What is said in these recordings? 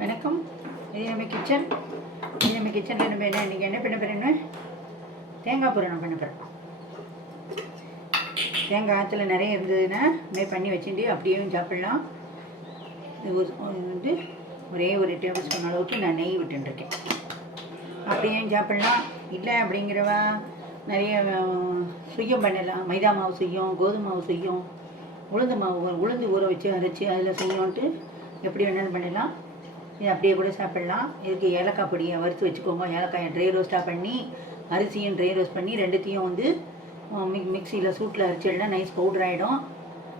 வணக்கம். இது நம்ம கிச்சன் இது நம்ம கிச்சனில் நம்ம என்ன இன்றைக்கி என்ன பண்ண போகிறேன்னு தேங்காய் பூரணம் பண்ண போகிறோம் தேங்காய் ஆற்றுல நிறைய இருந்ததுன்னா மே பண்ணி வச்சுட்டு அப்படியும் சாப்பிட்லாம். இது வந்து ஒரே ஒரு டேபிள் ஸ்பூன் அளவுக்கு நான் நெய் விட்டுருக்கேன் அப்படியும் சாப்பிட்லாம். இல்லை அப்படிங்கிறவ நிறைய அஹ், சுய்யம் பண்ணலாம். மைதா மாவு செய்யும் கோதுமை மாவு செய்யும். உளுந்து மாவு உளுந்து ஊற வச்சு அரைச்சி அதில் செய்யும்ட்டு எப்படி வேணாலும் பண்ணலாம். இது அப்படியே கூட சாப்பிட்லாம். இதுக்கு ஏலக்காய் பொடியை வறுத்து வச்சுக்கோங்க. ஏலக்காயை ட்ரை ரோஸ்ட்டாக பண்ணி அரிசியும் ட்ரை ரோஸ்ட் பண்ணி ரெண்டுத்தையும் வந்து மிக் மிக்சியில் சூட்டில் அரிச்சிடலாம். நைஸ் பவுடர் ஆகிடும்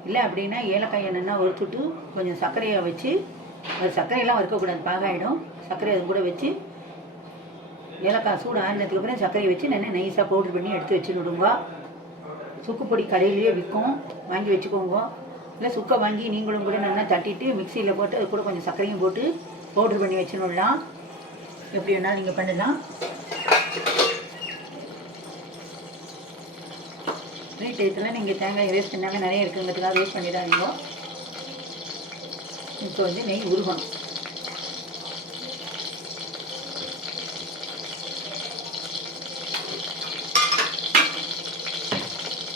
இல்லை அப்படின்னா ஏலக்காயை நல்லா வறுத்துட்டு கொஞ்சம் சர்க்கரையை வச்சு அது சர்க்கரையெல்லாம் வறுக்கக்கூடாது. பாகாயிடும். சர்க்கரை அது கூட வச்சு ஏலக்காய் சூடு ஆறினதுக்கு அப்புறம் சர்க்கரையை வச்சு நல்லா நைஸாக பவுடர் பண்ணி எடுத்து வச்சுடுங்க சுக்குப்பொடி கடையிலேயே விற்கும். வாங்கி வச்சுக்கோங்க. இல்லை சுக்கை வாங்கி நீங்களும் கூட நல்லா தட்டிட்டு மிக்சியில் போட்டு அது கூட கொஞ்சம் சர்க்கரையும் போட்டு பவுடர் பண்ணி வச்சிடலாம் எப்படி வேணாலும் நீங்கள் பண்ணலாம். ஃப்ரீ இதில் நீங்கள் தேங்காய் வேஸ்ட் பண்ணாமல் நிறைய இருக்குங்கிறதுக்காக வேஸ்ட் பண்ணிடாதீங்க. இப்போ வந்து நெய் உருகணும்.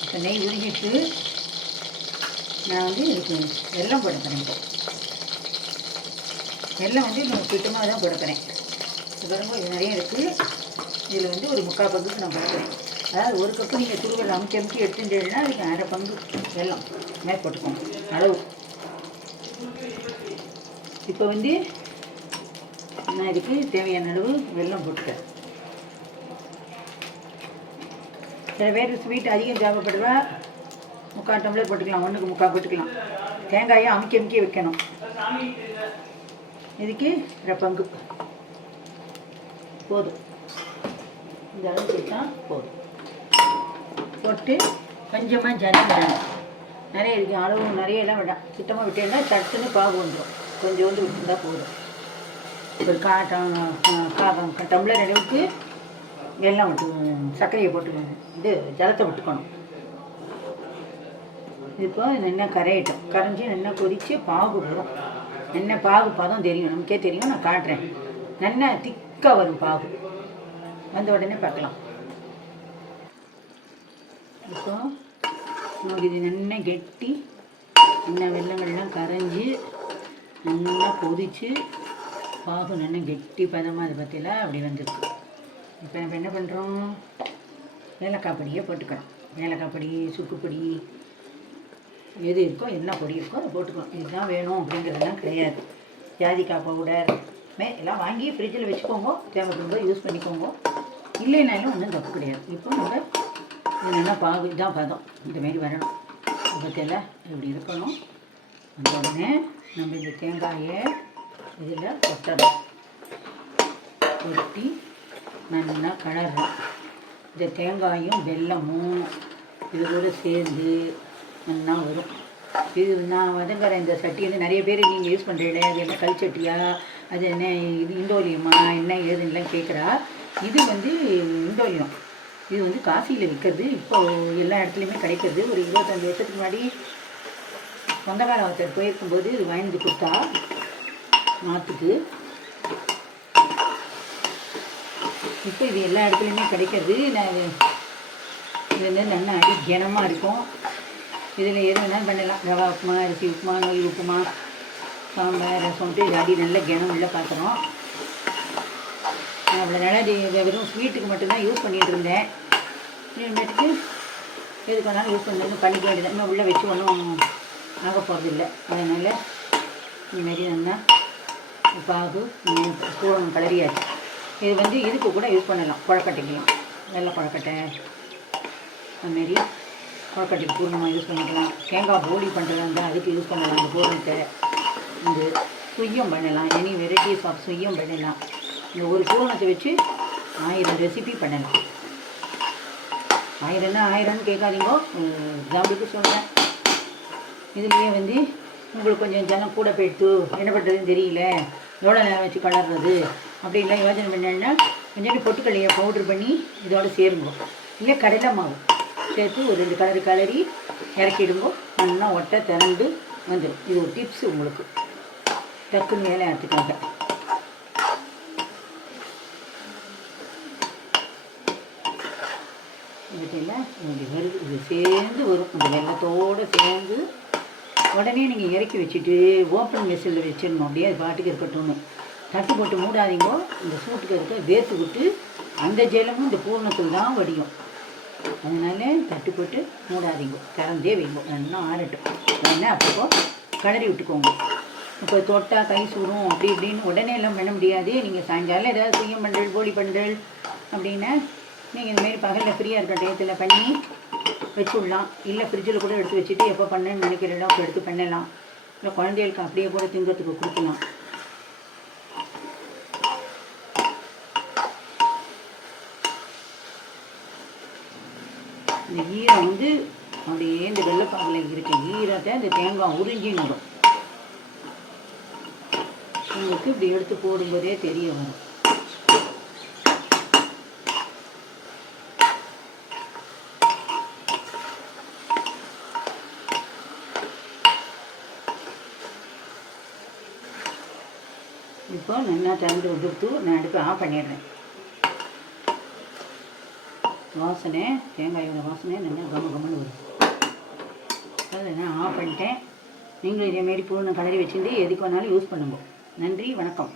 இப்போ நெய் உருகிட்டு நான் வந்து இதுக்கு வெள்ளம் போட போகிறேன் எல்லாம் வெல்லம் வந்து நான் சுத்தமாக தான் கொடுக்குறேன் போகிறேன் இது நிறைய இருக்குது இதில் வந்து ஒரு முக்கால் பங்குக்கு நான் கொடுக்குறேன் அதாவது ஒரு கப்பு நீங்கள் துருவல் அமுக்கி அமுக்கி எடுத்துட்டீங்கன்னா அதுக்கு அரை பங்கு வெல்லம். மேலே போட்டுக்கோங்க. அளவு. இப்போ வந்து நான் இதுக்கு தேவையான அளவு வெல்லம் போட்டுட்டேன் சில பேர் ஸ்வீட் அதிகம் தேவைப்படுவா முக்கால் டம்ளர் போட்டுக்கலாம் ஒன்றுக்கு முக்கால் போட்டுக்கலாம். தேங்காயை அமுக்கி அமுக்கி வைக்கணும். இதுக்கு ரெண்டு பங்கு. போதும். இந்த அளவுக்கு தான் போதும். போட்டு கொஞ்சமாக ஜனம் விடணும் நிறைய இருக்கும் அளவு நிறையெல்லாம் விடாம் சுத்தமாக விட்டேன்னா சட்டுன்னு பாகு வந்துடும் கொஞ்சோண்டு விட்டுருந்தா போதும். ஒரு காட்டம் காகம் டம்ளர் அளவுக்கு எல்லாம் விட்டு சர்க்கரையை போட்டுக்கணும். இது ஜலத்தை விட்டுக்கணும். இப்போ நல்லா கரையிட்டோம். கரைஞ்சி நல்லா கொதித்து பாகு விடும் என்ன பாகு பதம் தெரியும்? நமக்கே தெரியும். நான் காட்டுறேன். நல்லா திக்காக வரும் பாகு. வந்த உடனே பார்க்கலாம். இப்போ நமக்கு இது நல்லா கெட்டி நல்லா வெள்ளங்கள்லாம் கரைஞ்சி நல்லா கொதித்து பாகு நல்லா கெட்டி பதமாக அது பற்றிலாம் அப்படி வந்திருக்கு. இப்போ நம்ம என்ன பண்ணுறோம் ஏலக்காய் பொடியை போட்டுக்கணும் ஏலக்காய் பொடி சுக்குப்பொடி எது இருக்கோ என்ன பொடி இருக்கோ அதை போட்டுக்கணும். இதுதான் வேணும் அப்படிங்கிறதெல்லாம் கிடையாது. ஜாதிக்காய் பவுடர் மே எல்லாம் வாங்கி ஃப்ரிட்ஜில் வச்சுக்கோங்க. தேவைப்படும்போது யூஸ் பண்ணிக்கோங்க. இல்லைனாலும் ஒன்றும் தப்பு கிடையாது. இப்போ நம்ம இது பாகு இதான் பதம். இந்த மாரி வரணும். பற்றியில் இப்படி இருக்கணும். அந்த உடனே நம்ம இந்த தேங்காயை இதில் கொட்டணும். கொட்டி நல்லா கலர்றோம் இந்த தேங்காயும் வெல்லமும் இது கூட சேர்ந்து நல்லா வரும். இது நான் வதங்குற இந்த சட்டி வந்து நிறைய பேர் நீங்கள் யூஸ் பண்ணுறீங்களே அது என்ன கல் சட்டியா அது என்ன இது இண்டோலியமா என்ன ஏதுன்னெலாம் கேட்குறா இது வந்து இண்டோலியம். இது வந்து காசியில் விற்கிறது இப்போது எல்லா இடத்துலையுமே கிடைக்கிறது. ஒரு இருபத்தஞ்சி வருஷத்துக்கு முன்னாடி சொந்தக்கார ஒருத்தர் போயிருக்கும்போது இது வாங்கி வந்து கொடுத்தா மாற்றுக்கு இப்போ இது எல்லா இடத்துலையுமே கிடைக்கிறது. நான் இது இது வந்து நல்லா அடி கனமாக இருக்கும். இதில் எது வேணாலும் பண்ணலாம். ரவா உப்புமா அரிசி உப்புமா நோய் உப்புமா சாம்பார் ரசம்ட்டு இது அடி நல்ல கிணம் உள்ள பாத்திரம். அவ்வளோ நேரம் வெறும் ஸ்வீட்டுக்கு மட்டும்தான் யூஸ் பண்ணிகிட்டு இருந்தேன். இனிமேட்டுக்கு எதுக்கு வேணாலும் யூஸ் பண்ணி பண்ணிக்க வேண்டியது இன்னும் உள்ளே வச்சு ஒன்றும் ஆக போகிறதில்ல அதனால் இந்தமாரி நல்லா பாகு சூடம் கலரியாச்சு. இது வந்து இதுக்கு கூட யூஸ் பண்ணலாம். குழக்கட்டைக்கலாம் வெள்ளை குழக்கட்டை. அதுமாரி குழக்கட்டைக்கு பூர்ணமாக யூஸ் பண்ணிக்கலாம். தேங்காய் போலி பண்ணுறதா இருந்தால் அதுக்கு யூஸ் பண்ணலாம். இந்த பூரணத்தை இந்த சுய்யம் பண்ணலாம். எனி வெரைட்டிஸ் ஆஃப் சுய்யம் பண்ணலாம். இந்த ஒரு பூரணத்தை வச்சு ஆயிரம் ரெசிபி பண்ணலாம். ஆயிரம்னா ஆயிரம்னு கேட்காதீங்க. எக்ஸாம்பிளுக்கு சொல்கிறேன் இதுலேயே வந்து உங்களுக்கு கொஞ்சம் ஜனம் கூட போயிடுத்து என்ன பண்ணுறதுன்னு தெரியல. எவ்வளோ நேரம் வச்சு கலர்றது அப்படின்லாம் யோசனை பண்ணேன்னா கொஞ்சோண்டு பொட்டுக்கல்லையை பவுட்ரு பண்ணி இதோடு சேருங்க. இல்லை கடலை மாவு. சேர்த்து ஒரு ரெண்டு கலரி கலரி இறக்கிடுங்கோ நல்லா ஒட்டை திரண்டு வந்துடும். இது ஒரு டிப்ஸ் உங்களுக்கு. டக்குன்னு மேலே எடுத்துக்காங்க. பார்த்தீங்கன்னா வருது இது சேர்ந்து வரும். இந்த வெள்ளத்தோடு சேர்ந்து உடனே நீங்கள் இறக்கி வச்சுட்டு ஓப்பன் மெஷினில் வச்சிடணும். அப்படியே அது பாட்டுக்கு இருக்கட்டும்னு. தட்டு போட்டு மூடாதீங்கோ. இந்த சூட்டுக்கு இருக்க வேர்த்து விட்டு அந்த ஜெலமும் இந்த பூர்ணத்தில் தான் வடியும். அதனால தட்டு போட்டு மூடாதீங்க. திறந்தே வைங்க. நல்லா ஆறட்டும். வேணா அப்பப்போ கிளறி விட்டுக்கோங்க. இப்போ தொட்டா கை சுடும் அப்படி இப்படின்னு உடனே எல்லாம் பண்ண முடியாது. நீங்கள் சாயங்காலம் ஏதாவது சுயம் பண்டல் போலி பண்டல் அப்படின்னா நீங்கள் இந்தமாரி பகலில் ஃப்ரீயாக இருக்கிற டயத்தில் பண்ணி வச்சுடலாம். இல்லை ஃப்ரிட்ஜில் கூட எடுத்து வச்சுட்டு எப்போ பண்ணுன்னு நினைக்கிறீங்களோ அப்போ எடுத்து பண்ணலாம். இல்லை குழந்தைகளுக்கு அப்படியே கூட திங்கிறதுக்கு கொடுக்கலாம் இந்த ஈரம் வந்து அப்படியே இந்த இருக்க ஈரத்தை இந்த தேங்காய் உறிஞ்சி நடும். உங்களுக்கு இப்படி எடுத்து போடும்போதே தெரிய வரும். இப்போ நல்லா திறந்து விட்டுட்டு நான் அடுப்பு ஆஃப் பண்ணிடுறேன். வாசனை தேங்காயோட வாசனை நல்லா கம கமன்னு வரும். அதை நான் ஆஃப் பண்ணிட்டேன். நீங்களும் இதேமாரி பூனை கலரி வச்சுட்டு எதுக்கு வேணாலும் யூஸ் பண்ணுங்க. நன்றி வணக்கம்.